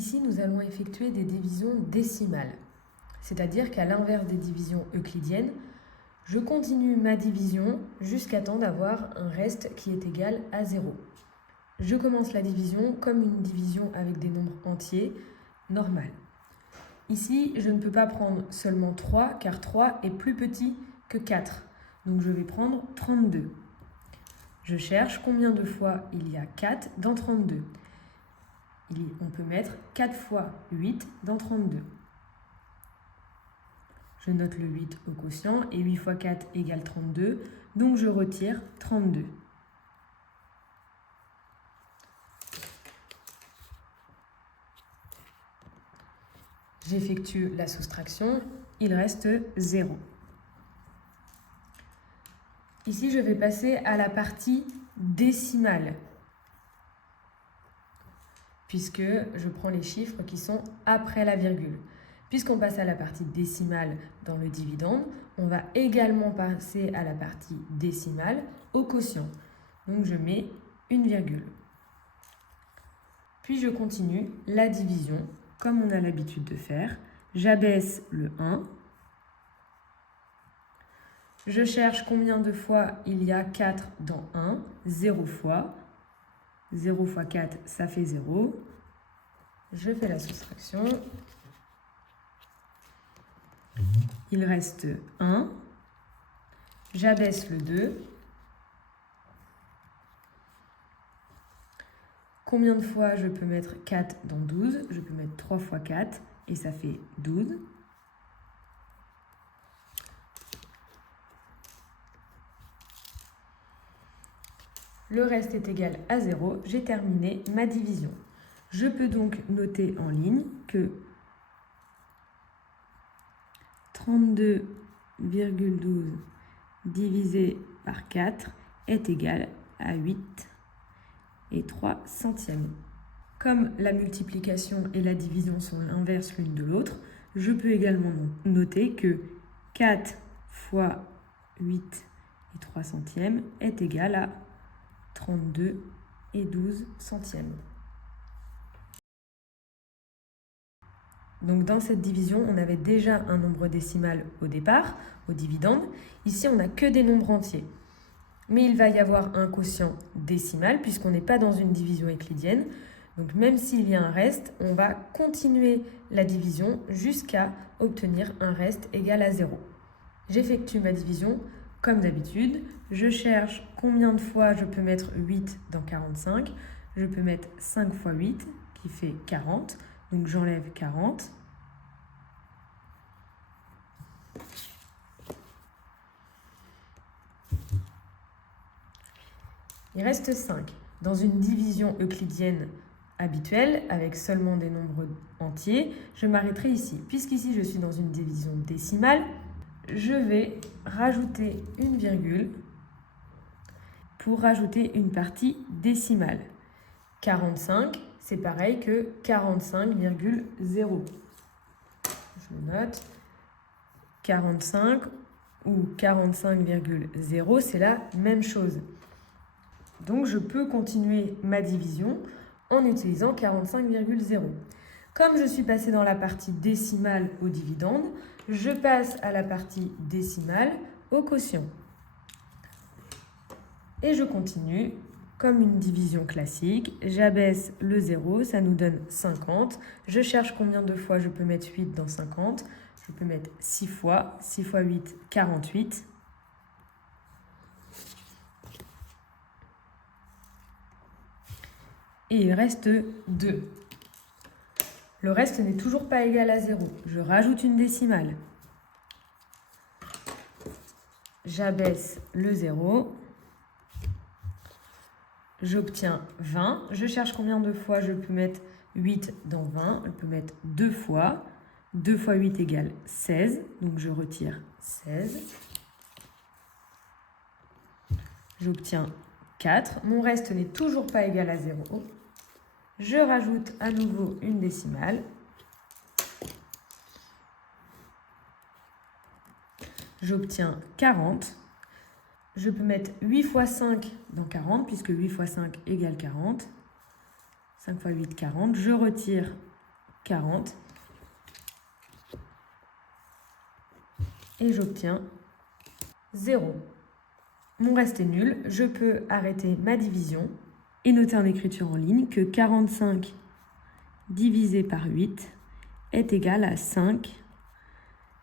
Ici, nous allons effectuer des divisions décimales, c'est-à-dire qu'à l'inverse des divisions euclidiennes, je continue ma division jusqu'à temps d'avoir un reste qui est égal à 0. Je commence la division comme une division avec des nombres entiers, normales. Ici, je ne peux pas prendre seulement 3, car 3 est plus petit que 4. Donc je vais prendre 32. Je cherche combien de fois il y a 4 dans 32. On peut mettre 4 fois 8 dans 32. Je note le 8 au quotient et 8 fois 4 égale 32. Donc je retire 32. J'effectue la soustraction, il reste 0. Ici, je vais passer à la partie décimale, puisque je prends les chiffres qui sont après la virgule. Puisqu'on passe à la partie décimale dans le dividende, on va également passer à la partie décimale au quotient. Donc je mets une virgule. Puis je continue la division, comme on a l'habitude de faire. J'abaisse le 1. Je cherche combien de fois il y a 4 dans 1. 0 fois. 0 fois 4, ça fait 0. Je fais la soustraction. Il reste 1. J'abaisse le 2. Combien de fois je peux mettre 4 dans 12? Je peux mettre 3 fois 4 et ça fait 12. Le reste est égal à 0. J'ai terminé ma division. Je peux donc noter en ligne que 32,12 divisé par 4 est égal à 8 et 3 centièmes. Comme la multiplication et la division sont l'inverse l'une de l'autre, je peux également noter que 4 fois 8 et 3 centièmes est égal à 32 et 12 centièmes. Donc dans cette division, on avait déjà un nombre décimal au départ, au dividende. Ici, on n'a que des nombres entiers. Mais il va y avoir un quotient décimal puisqu'on n'est pas dans une division euclidienne. Donc même s'il y a un reste, on va continuer la division jusqu'à obtenir un reste égal à 0. J'effectue ma division comme d'habitude. Je cherche combien de fois je peux mettre 8 dans 45. Je peux mettre 5 fois 8 qui fait 40. Donc j'enlève 40. Il reste 5. Dans une division euclidienne habituelle, avec seulement des nombres entiers, je m'arrêterai ici. Puisqu'ici je suis dans une division décimale, je vais rajouter une virgule pour rajouter une partie décimale. 45, c'est pareil que 45,0. Je le note. 45 ou 45,0, c'est la même chose. Donc, je peux continuer ma division en utilisant 45,0. Comme je suis passé dans la partie décimale au dividende, je passe à la partie décimale au quotient. Et je continue comme une division classique. J'abaisse le 0, ça nous donne 50. Je cherche combien de fois je peux mettre 8 dans 50. Je peux mettre 6 fois. 6 fois 8, 48. Et il reste 2. Le reste n'est toujours pas égal à 0. Je rajoute une décimale. J'abaisse le 0. J'obtiens 20. Je cherche combien de fois je peux mettre 8 dans 20. Je peux mettre 2 fois. 2 fois 8 égale 16. Donc je retire 16. J'obtiens 4. Mon reste n'est toujours pas égal à 0. Je rajoute à nouveau une décimale. J'obtiens 40. Je peux mettre 8 fois 5 dans 40, puisque 8 fois 5 égale 40. 5 fois 8, 40. Je retire 40. Et j'obtiens 0. Mon reste est nul, je peux arrêter ma division et noter en écriture en ligne que 45 divisé par 8 est égal à 5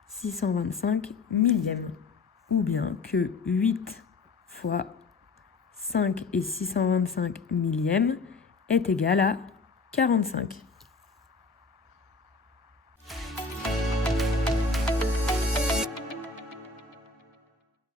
625 millièmes. Ou bien que 8 fois 5 et 625 millièmes est égal à 45.